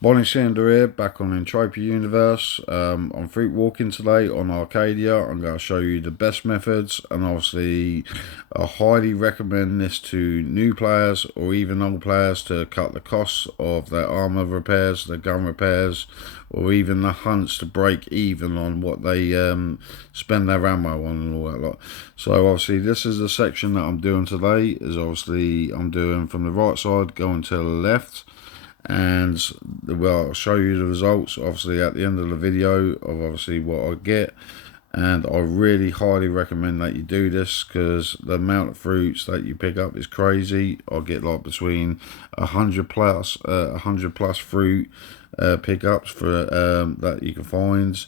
Bonnie Sander here, back on Entropy Universe. I'm fruit walking today on Arcadia. I'm going to show you the best methods, and obviously I highly recommend this to new players or even old players to cut the costs of their armor repairs, their gun repairs, or even the hunts to break even on what they spend their ammo on and all that lot. So obviously this is the section that I'm doing today. Is obviously I'm doing from the right side going to the left, and well, I'll show you the results obviously at the end of the video of obviously what I get. And I really highly recommend that you do this, because the amount of fruits that you pick up is crazy. I get like between 100 plus fruit pickups for that you can find.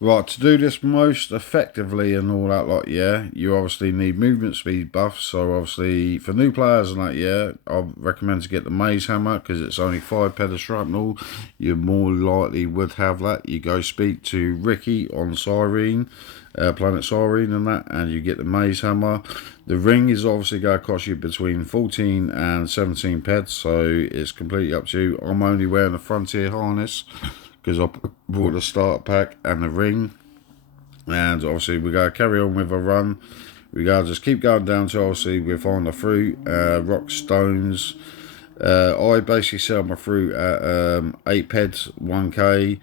Right, to do this most effectively and all that lot, yeah, you obviously need movement speed buffs. So obviously for new players and that, yeah, I recommend to get the maze hammer, because it's only 5 ped of shrapnel. You more likely would have that. You go speak to Ricky on Cyrene, Planet Cyrene and that, and you get the maze hammer. The ring is obviously going to cost you between 14 and 17 peds, so it's completely up to you. I'm only wearing the Frontier harness, because I bought the starter pack and the ring. And obviously we gotta carry on with a run. We gotta just keep going down to obviously we find the fruit, rock, stones. I basically sell my fruit at 8 peds 1k.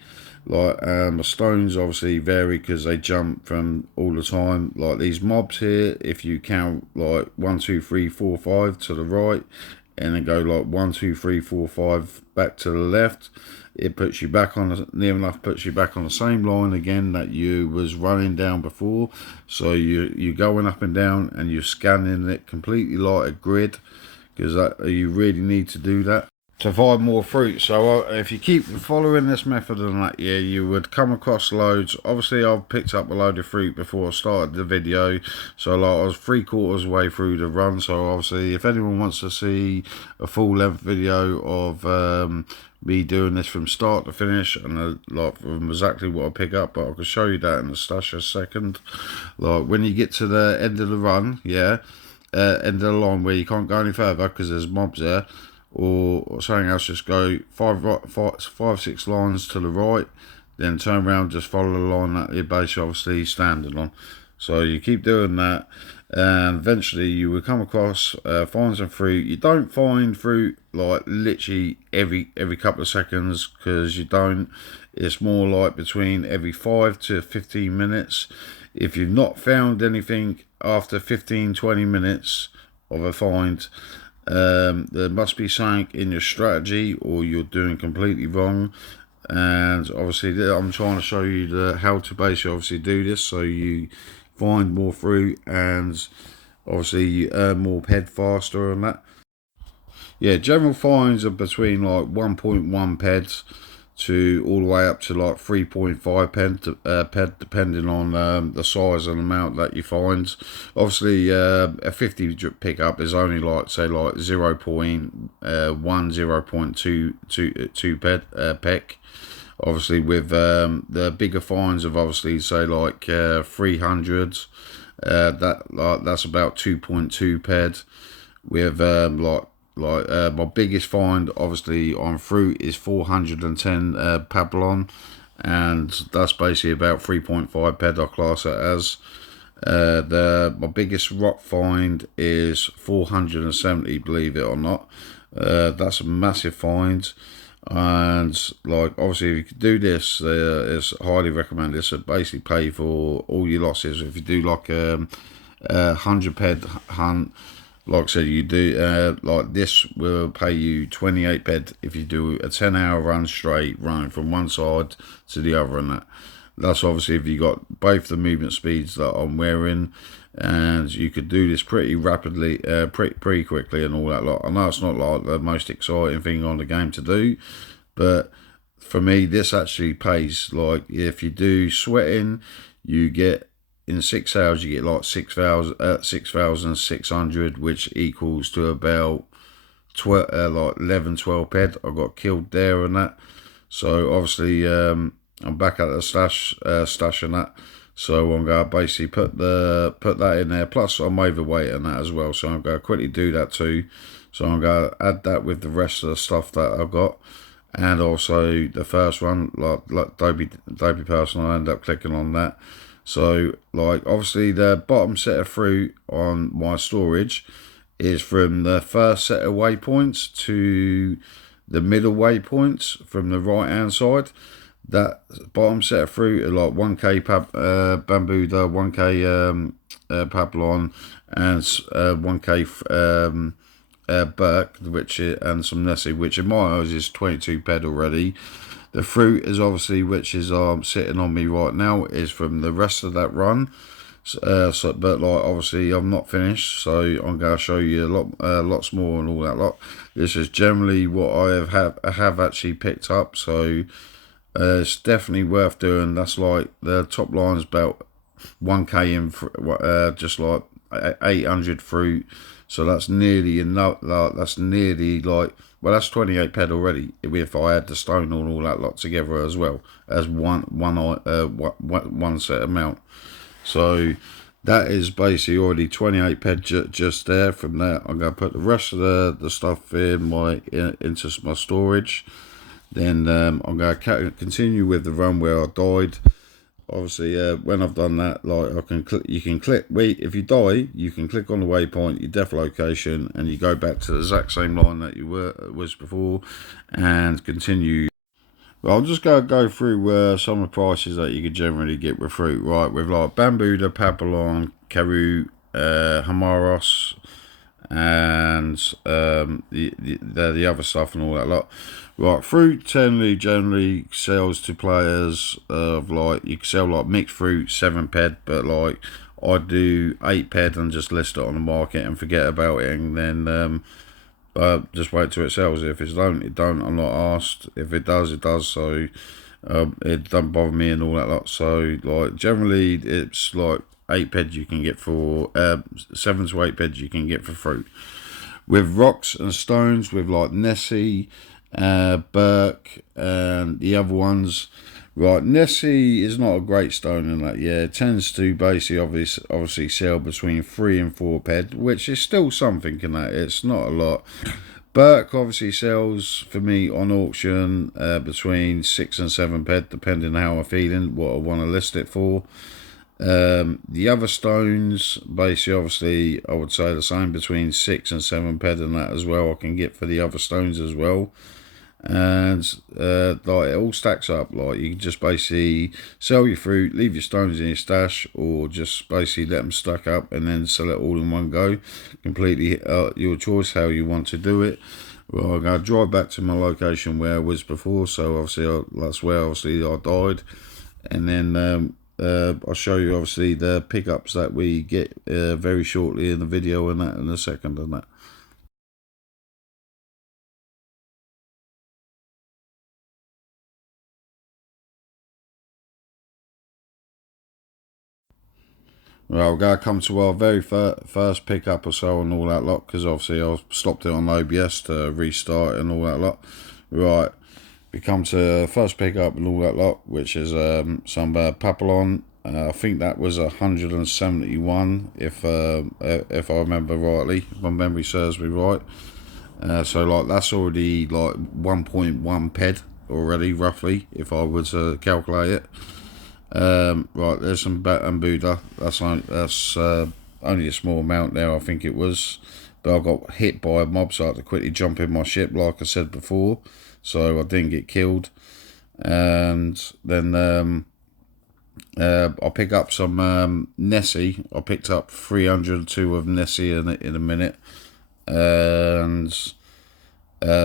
Like my stones obviously vary because they jump from all the time. Like these mobs here, if you count like 1 2 3 4 5 to the right, and then go like 1 2 3 4 5 back to the left, it puts you back on near enough puts you back on the same line again that you was running down before. So you're going up and down and you're scanning it completely like a grid, because you really need to do that to find more fruit. So if you keep following this method and that, yeah, you would come across loads. Obviously I've picked up a load of fruit before I started the video, so like I was 3/4 way through the run. So obviously if anyone wants to see a full length video of me doing this from start to finish, and like from exactly what I pick up, but I can show you that in the stash in a second. Like when you get to the end of the run, yeah, end of the line where you can't go any further because there's mobs there, or something else, just go 6 lines to the right, then turn around, just follow the line that you're basically obviously standing on. So you keep doing that, and eventually you will come across, find some fruit. You don't find fruit like literally every couple of seconds, because you don't. It's more like between every 5 to 15 minutes. If you've not found anything after 15-20 minutes of a find, there must be something in your strategy, or you're doing completely wrong. And obviously I'm trying to show you how to basically obviously do this, so you find more fruit and obviously you earn more ped faster and that. Yeah, general finds are between like 1.1 peds to all the way up to like 3.5 ped, depending on the size and amount that you find. Obviously a 50 pickup is only like say like 0.1 0.2 ped peck. Obviously with the bigger finds of obviously say like 300s, that's about 2.2 ped. With my biggest find obviously on fruit is 410 Pablon, and that's basically about 3.5 ped I class it as. My biggest rock find is 470, believe it or not. That's a massive find, and like obviously if you could do this, it's highly recommended. This would basically pay for all your losses if you do like a 100 ped hunt. Like I said, you do like this will pay you 28 ped if you do a 10-hour run straight, running from one side to the other, and that's obviously if you got both the movement speeds that I'm wearing, and you could do this pretty rapidly, pretty quickly and all that lot. I know it's not like the most exciting thing on the game to do, but for me this actually pays. Like if you do sweating, you get in 6 hours you get like 6,600, which equals to about 11-12 ped. I got killed there and that. So obviously I'm back at the stash and that. So I'm going to basically put that in there. Plus I'm overweight and that as well, so I'm going to quickly do that too. So I'm going to add that with the rest of the stuff that I've got, and also the first one, like Dobie Person, I ended up clicking on that. So like obviously the bottom set of fruit on my storage is from the first set of waypoints to the middle waypoints from the right hand side. That bottom set of fruit are like 1k bamboo, 1k papillon, and 1k Burke, and some Nessie, which in my eyes is 22 ped already. The fruit is obviously, which is sitting on me right now, is from the rest of that run. But like obviously I'm not finished, so I'm going to show you lots more and all that lot. This is generally what I have actually picked up, so it's definitely worth doing. That's like the top line's about 1k in just like 800 fruit, so that's nearly enough. That's nearly like, well, that's 28 ped already if I add the stone and all that lot together as well as one set amount. So that is basically already 28 ped just there. From there I'm going to put the rest of the stuff into my storage. Then I'm going to continue with the run where I died. Obviously, when I've done that, like you can click. Wait, if you die, you can click on the waypoint, your death location, and you go back to the exact same line that you was before, and continue. Well, I'm just going to go through some of the prices that you could generally get with fruit, right? With like bamboo, the papillon, caru, hamaros, and the other stuff and all that lot. Right, fruit generally sells to players of like, you can sell like mixed fruit 7 ped, but like I do 8 ped and just list it on the market and forget about it, and then just wait till it sells. If it don't. I'm not asked. If it does, it does. So it doesn't bother me and all that lot. So like generally it's like 8 ped you can get for 7 to 8 ped you can get for fruit. With rocks and stones, with like Nessie, Burke, and the other ones. Right, Nessie is not a great stone in that. Yeah, it tends to basically obviously sell between 3 and 4 ped, which is still something in that. It's not a lot. Burke obviously sells for me on auction between 6 and 7 ped, depending on how I'm feeling, what I want to list it for. The other stones, basically, obviously, I would say the same, between 6 and 7 ped, and that as well I can get for the other stones as well. And like it all stacks up. Like you can just basically sell your fruit, leave your stones in your stash, or just basically let them stack up and then sell it all in one go. Completely your choice how you want to do it. Well, I'm going to drive back to my location where I was before, so obviously that's where obviously I died, and then I'll show you obviously the pickups that we get very shortly in the video, and that in a second and that. Well, we're going to come to our very first pickup or so and all that lot, because obviously I stopped it on OBS to restart and all that lot. Right, we come to first pickup and all that lot, which is some Papillon. I think that was 171, if I remember rightly, if my memory serves me right. So like that's already like 1.1 ped already, roughly, if I were to calculate it. Right, there's some Bat and Buddha. That's only a small amount there, I think it was. But I got hit by a mob, so I had to quickly jump in my ship, like I said before, so I didn't get killed. And then I'll pick up some Nessie. I picked up 302 of Nessie in a minute, and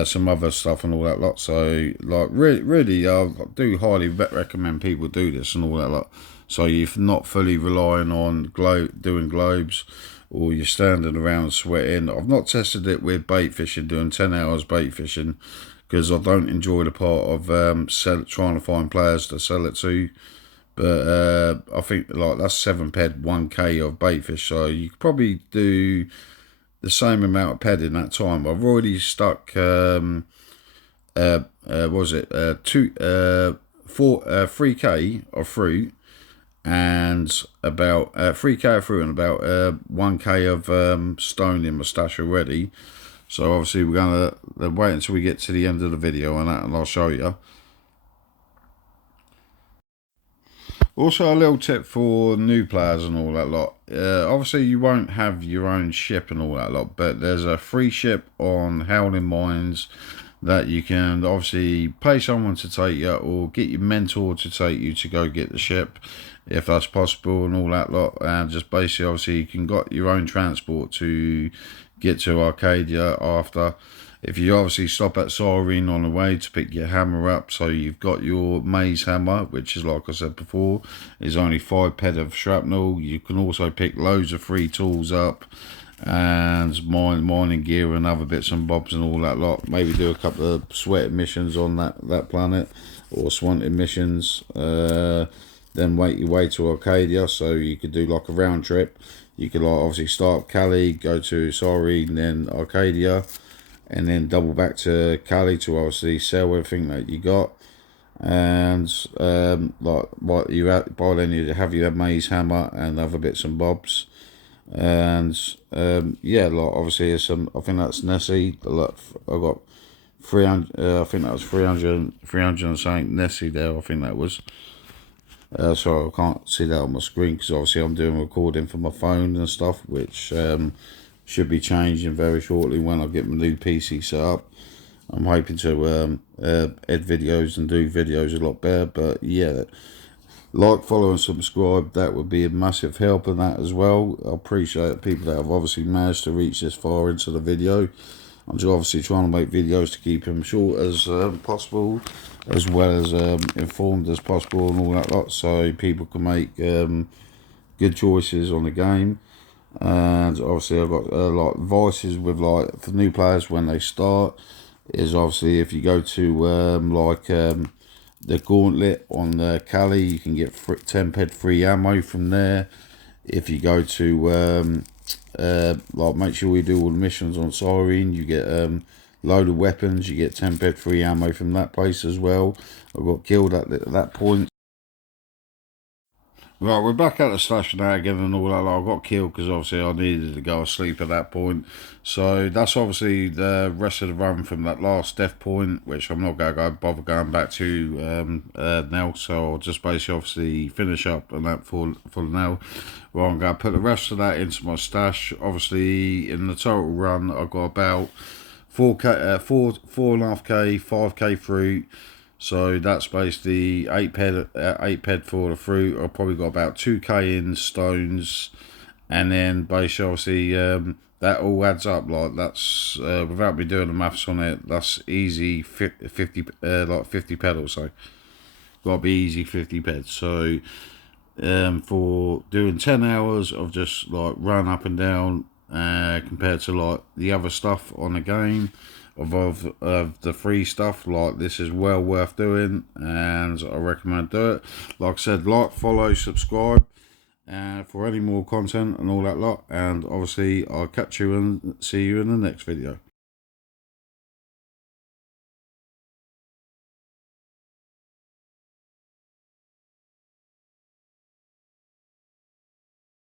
some other stuff and all that lot. So like really I do highly recommend people do this and all that lot. So you're not fully relying on doing globes, or you're standing around sweating. I've not tested it with bait fishing, doing 10 hours bait fishing, because I don't enjoy the part of trying to find players to sell it to. But I think like that's 7 ped 1k of bait fish, so you could probably do the same amount of ped in that time. I've already stuck was it 3k of fruit, and about 3k of fruit and about 1k of stone in my stash already. So obviously we're going to wait until we get to the end of the video and I'll show you. Also, a little tip for new players and all that lot. Obviously, you won't have your own ship and all that lot, but there's a free ship on Howling Mines that you can obviously pay someone to take you, or get your mentor to take you to go get the ship, if that's possible and all that lot. And just basically, obviously, you can got your own transport to get to Arcadia after. If you obviously stop at Cyrene on the way to pick your hammer up, so you've got your maze hammer, which is, like I said before, is only 5 ped of shrapnel. You can also pick loads of free tools up and mining gear and other bits and bobs and all that lot. Maybe do a couple of sweat missions on that planet, or swanted missions. Then wait your way to Arcadia, so you could do like a round trip. You could like obviously start Cali, go to Cyrene, then Arcadia, and then double back to Cali to obviously sell everything that you got. And like what you by then you have your maze hammer and other bits and bobs. And yeah, like obviously there's some, I think that's Nessie. I got 300, I think that was 300 and something Nessie there, I think that was. Sorry, I can't see that on my screen because obviously I'm doing recording for my phone and stuff, which should be changing very shortly when I get my new PC set up. I'm hoping to edit videos and do videos a lot better, but yeah, like, follow and subscribe, that would be a massive help in that as well. I appreciate people that have obviously managed to reach this far into the video. I'm just obviously trying to make videos to keep them short as possible, as well as informed as possible and all that lot, so people can make good choices on the game. And obviously I've got like advices with, like, for new players when they start, is obviously if you go to the gauntlet on the Cali, you can get 10 ped free ammo from there. If you go to like, make sure you do all the missions on Cyrene, you get load of weapons, you get 10 ped free ammo from that place as well. I got killed at that point. Right, we're back at the stash now again and all that. I got killed because obviously I needed to go to sleep at that point. So that's obviously the rest of the run from that last death point, which I'm not going to bother going back to now. So I'll just basically obviously finish up and that for now. Well, I'm going to put the rest of that into my stash. Obviously, in the total run, I've got about 4.5k, 5k fruit. So that's basically 8 ped for the fruit. I've probably got about 2k in stones, and then basically obviously that all adds up. Like, that's without me doing the maths on it, that's easy 50 like 50 ped or so. Got to be easy 50 ped. So for doing 10 hours of just like run up and down, compared to like the other stuff on the game, of the free stuff, like, this is well worth doing, and I recommend do it. Like I said, like, follow, subscribe for any more content and all that lot, and obviously I'll catch you and see you in the next video.